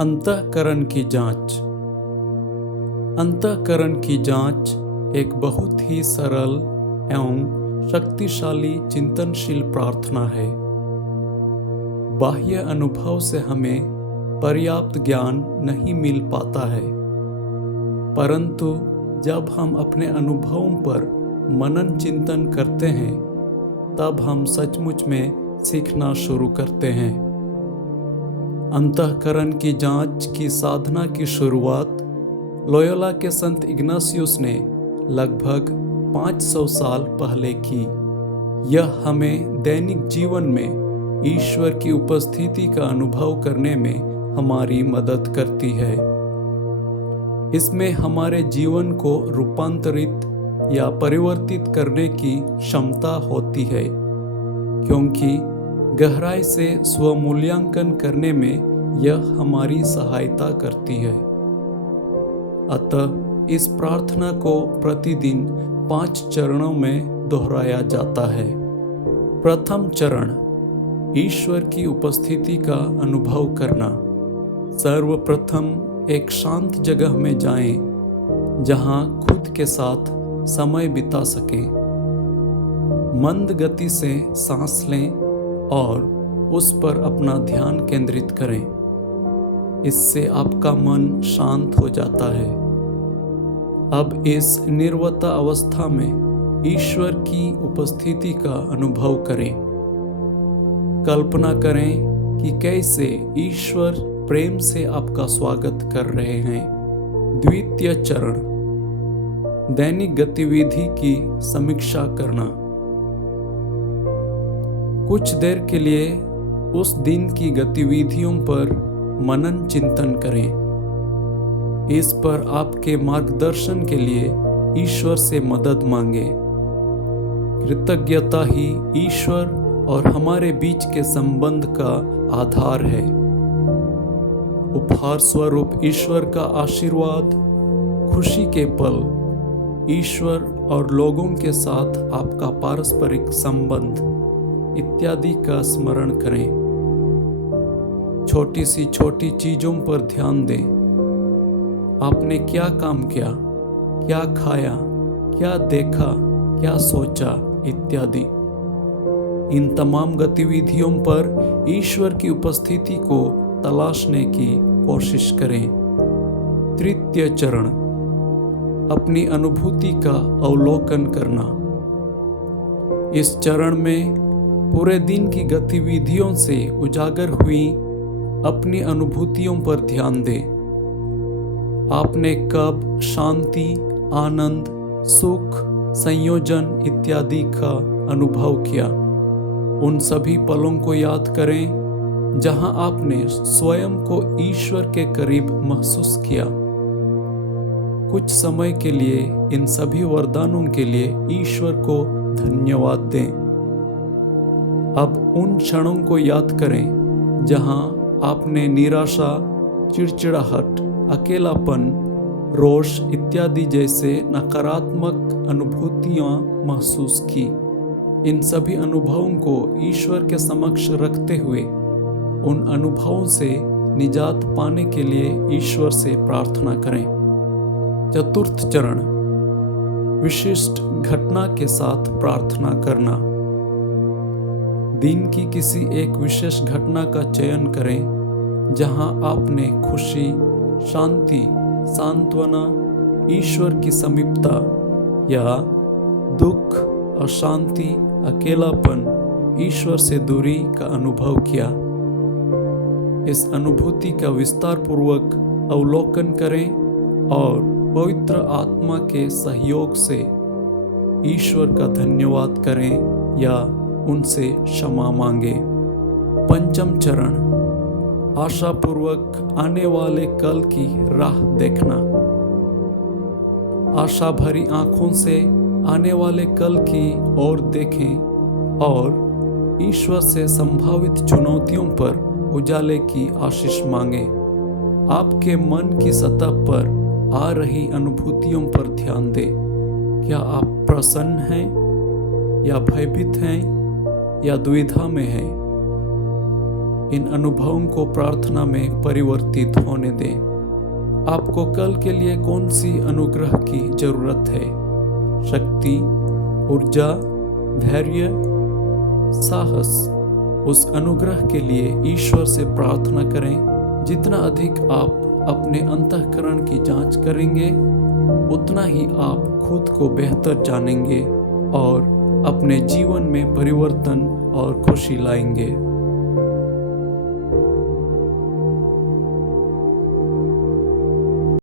अंतःकरण की जांच। अंतःकरण की जांच एक बहुत ही सरल एवं शक्तिशाली चिंतनशील प्रार्थना है। बाह्य अनुभव से हमें पर्याप्त ज्ञान नहीं मिल पाता है, परंतु जब हम अपने अनुभवों पर मनन चिंतन करते हैं, तब हम सचमुच में सीखना शुरू करते हैं। अंतःकरण की जांच की साधना की शुरुआत लोयोला के संत इग्नासियस ने लगभग 500 साल पहले की। यह हमें दैनिक जीवन में ईश्वर की उपस्थिति का अनुभव करने में हमारी मदद करती है। इसमें हमारे जीवन को रूपांतरित या परिवर्तित करने की क्षमता होती है, क्योंकि गहराई से स्वमूल्यांकन करने में यह हमारी सहायता करती है। अतः इस प्रार्थना को प्रतिदिन 5 चरणों में दोहराया जाता है। प्रथम चरण, ईश्वर की उपस्थिति का अनुभव करना। सर्वप्रथम एक शांत जगह में जाएं, जहां खुद के साथ समय बिता सकें। मंद गति से सांस लें और उस पर अपना ध्यान केंद्रित करें। इससे आपका मन शांत हो जाता है। अब इस निर्वता अवस्था में ईश्वर की उपस्थिति का अनुभव करें। कल्पना करें कि कैसे ईश्वर प्रेम से आपका स्वागत कर रहे हैं। द्वितीय चरण, दैनिक गतिविधि की समीक्षा करना। कुछ देर के लिए उस दिन की गतिविधियों पर मनन चिंतन करें। इस पर आपके मार्गदर्शन के लिए ईश्वर से मदद मांगे। कृतज्ञता ही ईश्वर और हमारे बीच के संबंध का आधार है। उपहार स्वरूप ईश्वर का आशीर्वाद, खुशी के पल, ईश्वर और लोगों के साथ आपका पारस्परिक संबंध इत्यादि का स्मरण करें। छोटी सी छोटी चीजों पर ध्यान दें। आपने क्या काम किया, क्या खाया, क्या देखा, क्या सोचा इत्यादि। इन तमाम गतिविधियों पर ईश्वर की उपस्थिति को तलाशने की कोशिश करें। तृतीय चरण, अपनी अनुभूति का अवलोकन करना। इस चरण में पूरे दिन की गतिविधियों से उजागर हुई अपनी अनुभूतियों पर ध्यान दें। आपने कब शांति, आनंद, सुख, संयोजन इत्यादि का अनुभव किया। उन सभी पलों को याद करें जहां आपने स्वयं को ईश्वर के करीब महसूस किया। कुछ समय के लिए इन सभी वरदानों के लिए ईश्वर को धन्यवाद दें। अब उन क्षणों को याद करें जहां आपने निराशा, चिड़चिड़ाहट, अकेलापन, रोष इत्यादि जैसे नकारात्मक अनुभूतियां महसूस की। इन सभी अनुभवों को ईश्वर के समक्ष रखते हुए उन अनुभवों से निजात पाने के लिए ईश्वर से प्रार्थना करें। चतुर्थ चरण, विशिष्ट घटना के साथ प्रार्थना करना। दिन की किसी एक विशेष घटना का चयन करें जहां आपने खुशी, शांति, सांत्वना, ईश्वर की समीपता या दुख, अशांति, अकेलापन, ईश्वर से दूरी का अनुभव किया। इस अनुभूति का विस्तार पूर्वक अवलोकन करें और पवित्र आत्मा के सहयोग से ईश्वर का धन्यवाद करें या उनसे क्षमा मांगे। पंचम चरण, आशापूर्वक आने वाले कल की राह देखना। आशा भरी आंखों से आने वाले कल की ओर देखें और ईश्वर से संभावित चुनौतियों पर उजाले की आशीष मांगे। आपके मन की सतह पर आ रही अनुभूतियों पर ध्यान दें। क्या आप प्रसन्न हैं या भयभीत हैं या दुविधा में हैं? इन अनुभवों को प्रार्थना में परिवर्तित होने दें। आपको कल के लिए कौन सी अनुग्रह की जरूरत है? शक्ति, ऊर्जा, धैर्य, साहस। उस अनुग्रह के लिए ईश्वर से प्रार्थना करें। जितना अधिक आप अपने अंतःकरण की जांच करेंगे, उतना ही आप खुद को बेहतर जानेंगे और अपने जीवन में परिवर्तन और खुशी लाएंगे।